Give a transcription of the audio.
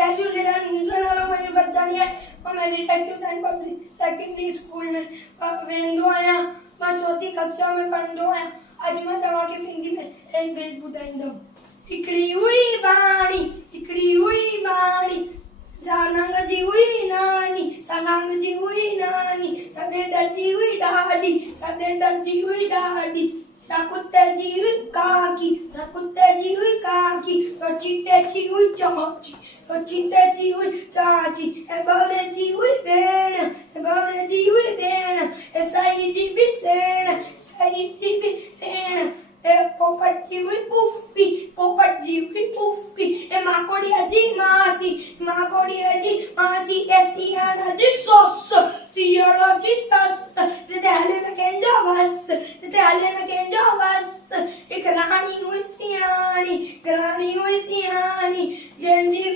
जय झूलेलाल। मुंहिंजो नालो मयूर बच्चानी आहे। मैं relative science public secondary school में वेंदो आहियां। मां चौथी कक्षा में पढ़ंदो आहियां। अॼु मां तव्हांखे सिंधी में एक गीत ॿुधाईंदुमि। हिकिड़ी हुई बाणी सानंग जी हुई नानी, सानंग जी हुई नानी, सॾे डरजी हुई ॾाढी, सॾे डरजी हुई ॾाढी। कुत्ते जी हुई काकी, कुत्ते जी हुई काकी, तो चीते जी हुई चाची, तो चीते जी हुई चाची। ए बौरे जी हुई भेण, ए बौरे जी हुई भेण, ए साई जी भी सेण, साई जी भी सेण। ए पोपट जी हुई पुफी, पोपट जी हुई पुफी। ए माकोड़िया जी मासी, माकोड़िया जी मासी। ए सियाड़ा जी सस, सियाड़ा जी सस। जिते हले न कंहिंजो बस, जिते हले न कंहिंजो बस। एक रानी हुई सियाणी, रानी हुई सियाणी, जंहिंजी